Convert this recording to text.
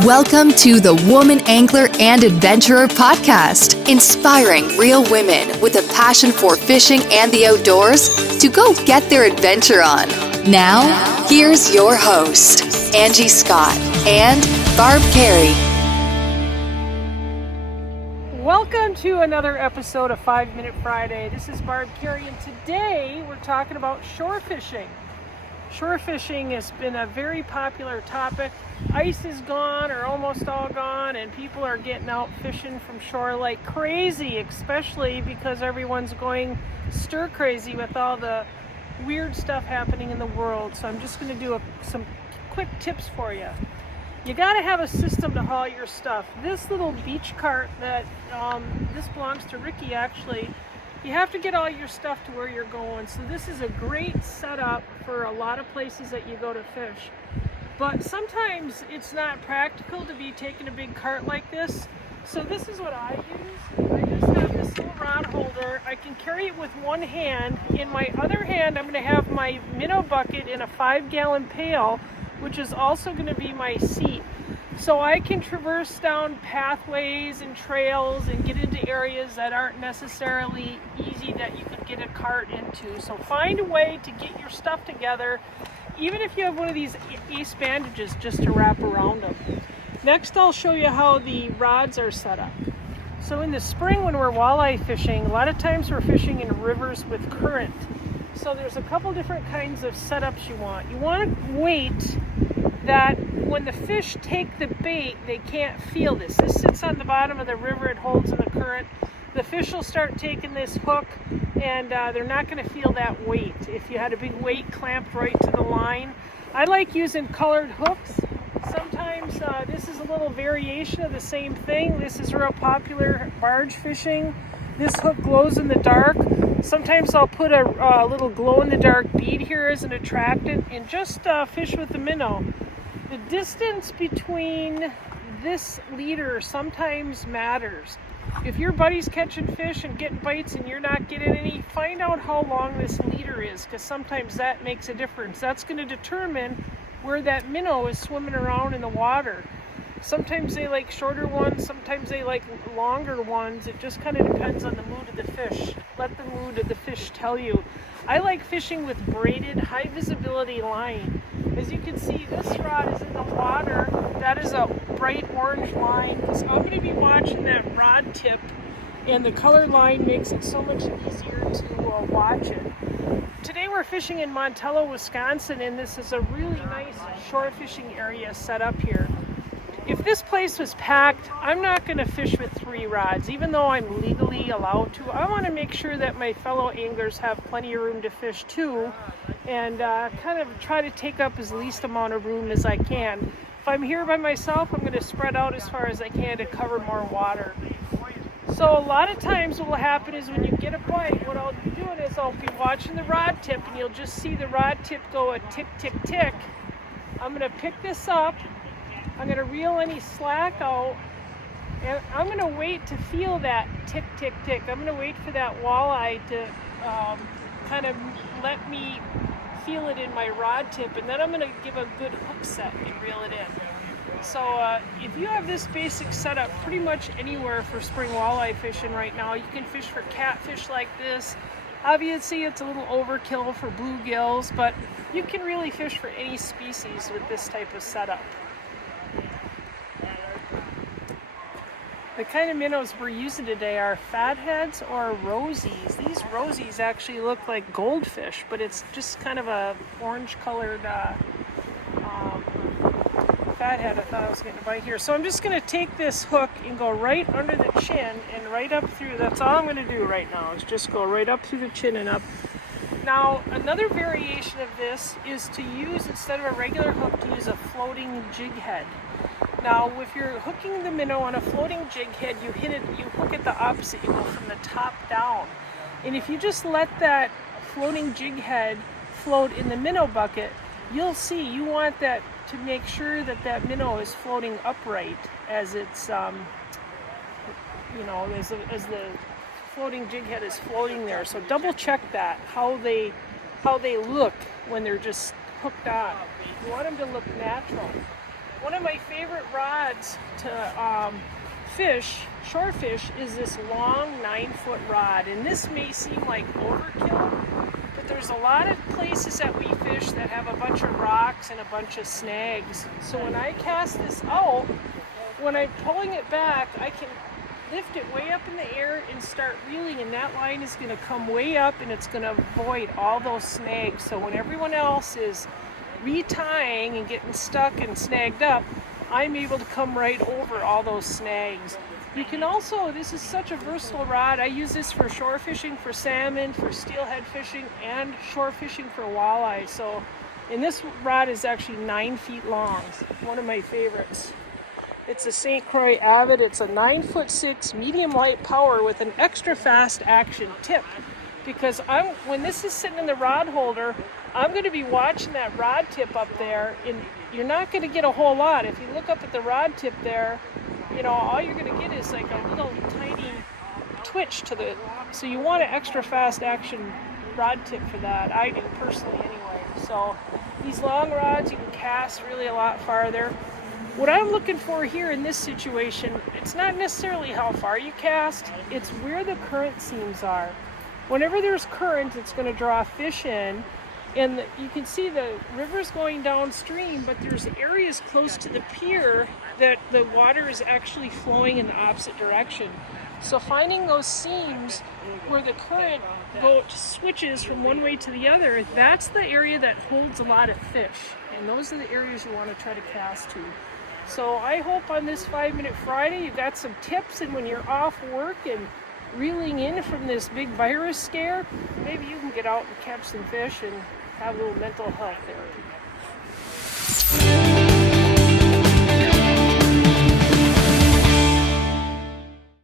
Welcome to the Woman Angler and Adventurer podcast, inspiring real women with a passion for fishing and the outdoors to go get their adventure on. Now, here's your host, Angie Scott and Barb Carey. Welcome to another episode of 5 Minute Friday. This is Barb Carey, and today we're talking about shore fishing. Shore fishing has been a very popular topic. Ice is gone or almost all gone, and people are getting out fishing from shore like crazy, especially because everyone's going stir crazy with all the weird stuff happening in the world. So I'm just going to do some quick tips for you. You got to have a system to haul your stuff. This little beach cart that this belongs to Ricky, actually. You have to get all your stuff to where you're going. So this is a great setup for a lot of places that you go to fish. But sometimes it's not practical to be taking a big cart like this. So this is what I use. I just have this little rod holder. I can carry it with one hand. In my other hand, I'm going to have my Minnow bucket in a 5-gallon pail, which is also going to be my seat. So I can traverse down pathways and trails and get into areas that aren't necessarily easy that you can get a cart into. So find a way to get your stuff together, even if you have one of these ace bandages just to wrap around them. Next, I'll show you how the rods are set up. So in the spring when we're walleye fishing, a lot of times we're fishing in rivers with current. So there's a couple different kinds of setups you want. You want to wait that when the fish take the bait, they can't feel this. This sits on the bottom of the river, it holds in the current. The fish will start taking this hook, and they're not going to feel that weight. If you had a big weight clamped right to the line. I like using colored hooks. Sometimes this is a little variation of the same thing. This is real popular barge fishing. This hook glows in the dark. Sometimes I'll put a little glow-in-the-dark bead here as an attractant and just fish with the minnow. The distance between this leader sometimes matters. If your buddy's catching fish and getting bites and you're not getting any, find out how long this leader is, because sometimes that makes a difference. That's going to determine where that minnow is swimming around in the water. Sometimes they like shorter ones, sometimes they like longer ones. It just kind of depends on the mood of the fish. Let the mood of the fish tell you. I like fishing with braided, high visibility line. As you can see, this rod is in the water. That is a bright orange line, because I'm going to be watching that rod tip, and the colored line makes it so much easier to watch it. Today we're fishing in Montello, Wisconsin, and this is a really nice shore fishing area set up here. If this place was packed, I'm not going to fish with 3 rods, even though I'm legally allowed to. I want to make sure that my fellow anglers have plenty of room to fish too, and kind of try to take up as least amount of room as I can. If I'm here by myself, I'm going to spread out as far as I can to cover more water. So a lot of times what will happen is when you get a bite, what I'll be doing is I'll be watching the rod tip, and you'll just see the rod tip go a tick, tick, tick. I'm going to pick this up. I'm going to reel any slack out, and I'm going to wait to feel that tick, tick, tick. I'm going to wait for that walleye to kind of let me feel it in my rod tip, and then I'm going to give a good hook set and reel it in. So if you have this basic setup pretty much anywhere for spring walleye fishing right now, you can fish for catfish like this. Obviously it's a little overkill for bluegills, but you can really fish for any species with this type of setup. The kind of minnows we're using today are fatheads or rosies. These rosies actually look like goldfish, but it's just kind of a orange colored fathead. I thought I was getting a bite here. So I'm just going to take this hook and go right under the chin and right up through. That's all I'm going to do right now, is just go right up through the chin and up. Now, another variation of this is to use, instead of a regular hook, to use a floating jig head. Now, if you're hooking the minnow on a floating jig head, you hook it the opposite. You go from the top down. And if you just let that floating jig head float in the minnow bucket, you'll see you want that to make sure that that minnow is floating upright as it's, as the floating jig head is floating there. So double check that, how they look when they're just hooked on. You want them to look natural. One of my favorite rods to fish, shore fish, is this long 9-foot rod. And this may seem like overkill, but there's a lot of places that we fish that have a bunch of rocks and a bunch of snags. So when I cast this out, when I'm pulling it back, I can lift it way up in the air and start reeling, and that line is going to come way up and it's going to avoid all those snags. So when everyone else is retying and getting stuck and snagged up, I'm able to come right over all those snags. You can also, this is such a versatile rod. I use this for shore fishing for salmon, for steelhead fishing, and shore fishing for walleye. So, and this rod is actually 9 feet long. One of my favorites. It's a St. Croix Avid. It's a 9'6" medium light power with an extra fast action tip. Because when this is sitting in the rod holder, I'm going to be watching that rod tip up there, and you're not going to get a whole lot. If you look up at the rod tip there, you know, all you're going to get is like a little tiny twitch to the, so you want an extra fast action rod tip for that. I do personally anyway. So these long rods, you can cast really a lot farther. What I'm looking for here in this situation, it's not necessarily how far you cast, it's where the current seams are. Whenever there's current, it's going to draw fish in, and you can see the river's going downstream, but there's areas close to the pier that the water is actually flowing in the opposite direction. So finding those seams where the current boat switches from one way to the other, that's the area that holds a lot of fish, and those are the areas you want to try to cast to. So I hope on this 5-Minute Friday you got some tips, and when you're off work and reeling in from this big virus scare, maybe you can get out and catch some fish and have a little mental health therapy.